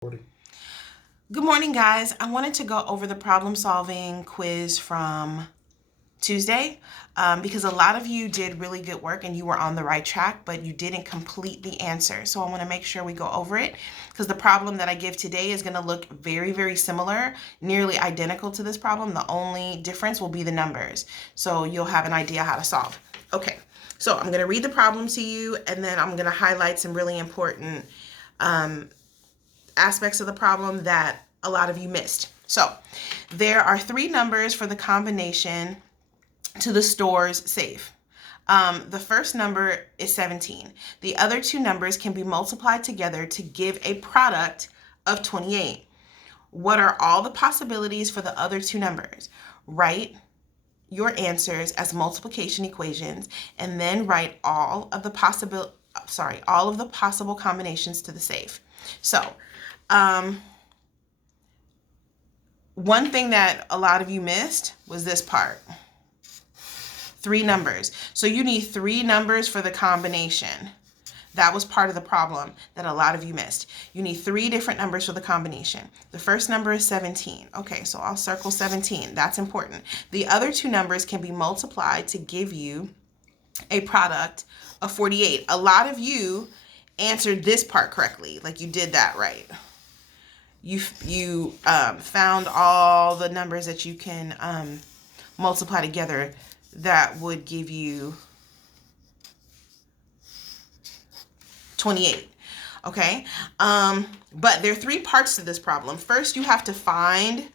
40. Good morning, guys. I wanted to go over the problem solving quiz from Tuesday because a lot of you did really good work and you were on the right track, but you didn't complete the answer. So I want to make sure we go over it because the problem that I give today is going to look very, very similar, nearly identical to this problem. The only difference will be the numbers. So you'll have an idea how to solve. Okay, so I'm going to read the problem to you and then I'm going to highlight some really important aspects of the problem that a lot of you missed. So there are three numbers for the combination to the store's safe. The first number is 17. The other two numbers can be multiplied together to give a product of 28. What are all the possibilities for the other two numbers? Write your answers as multiplication equations and then write all of the possible combinations to the safe. So, one thing that a lot of you missed was this part. Three numbers. So you need three numbers for the combination. That was part of the problem that a lot of you missed. You need three different numbers for the combination. The first number is 17. Okay, so I'll circle 17. That's important. The other two numbers can be multiplied to give you a product of 48. A lot of you answered this part correctly. Like you did that right. You found all the numbers that you can multiply together that would give you 28. Okay, but there are three parts to this problem. First, you have to find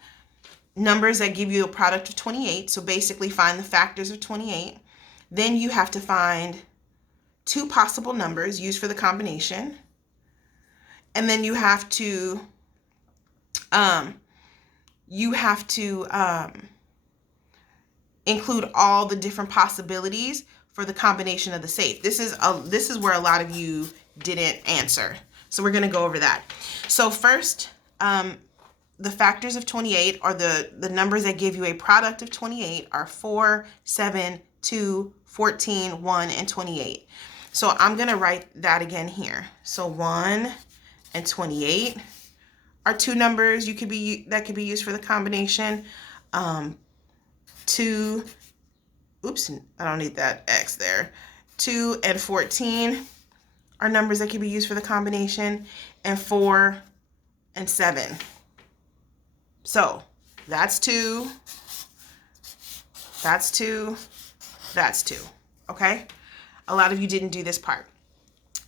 numbers that give you a product of 28. So basically find the factors of 28. Then you have to find two possible numbers used for the combination. And then you have to include all the different possibilities for the combination of the safe. This is where a lot of you didn't answer. So we're going to go over that. So first, the factors of 28 are the numbers that give you a product of 28 are 4, 7, 2, 14, 1, and 28. So I'm going to write that again here. So 1 and 28 are two numbers that could be used for the combination. 2, oops, I don't need that X there. 2 and 14 are numbers that can be used for the combination, and 4 and 7. So that's 2, that's 2, that's 2. Okay? A lot of you didn't do this part.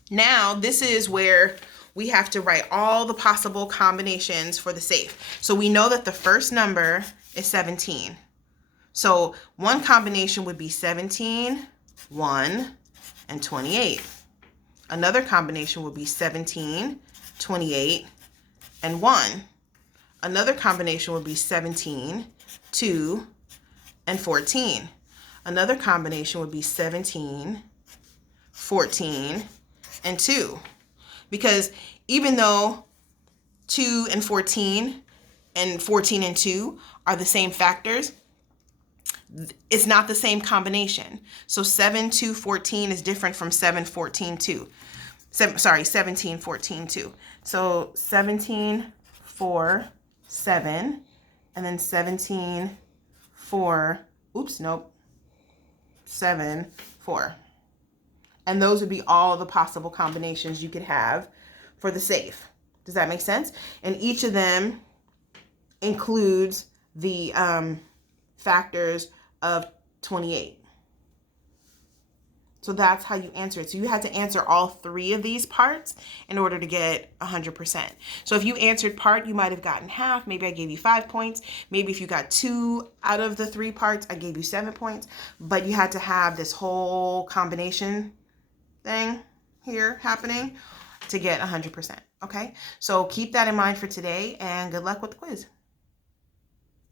Now, this is where we have to write all the possible combinations for the safe. So we know that the first number is 17. So one combination would be 17, 1, and 28. Another combination would be 17, 28, and 1. Another combination would be 17, 2, and 14. Another combination would be 17, 14, and 2. Because even though 2 and 14 and 14 and 2 are the same factors, it's not the same combination. So 7, 2, 14 is different from 7, 14, 2. 17, 14, 2. So 17, 4, 7, and then 17, 4, 7, 4. And those would be all the possible combinations you could have for the safe. Does that make sense? And each of them includes the factors of 28. So that's how you answer it. So you had to answer all three of these parts in order to get 100%. So if you answered part, you might have gotten half. Maybe I gave you 5 points. Maybe if you got 2 out of the 3 parts, I gave you 7 points. But you had to have this whole combination thing here happening to get 100%. Okay? So keep that in mind for today and good luck with the quiz.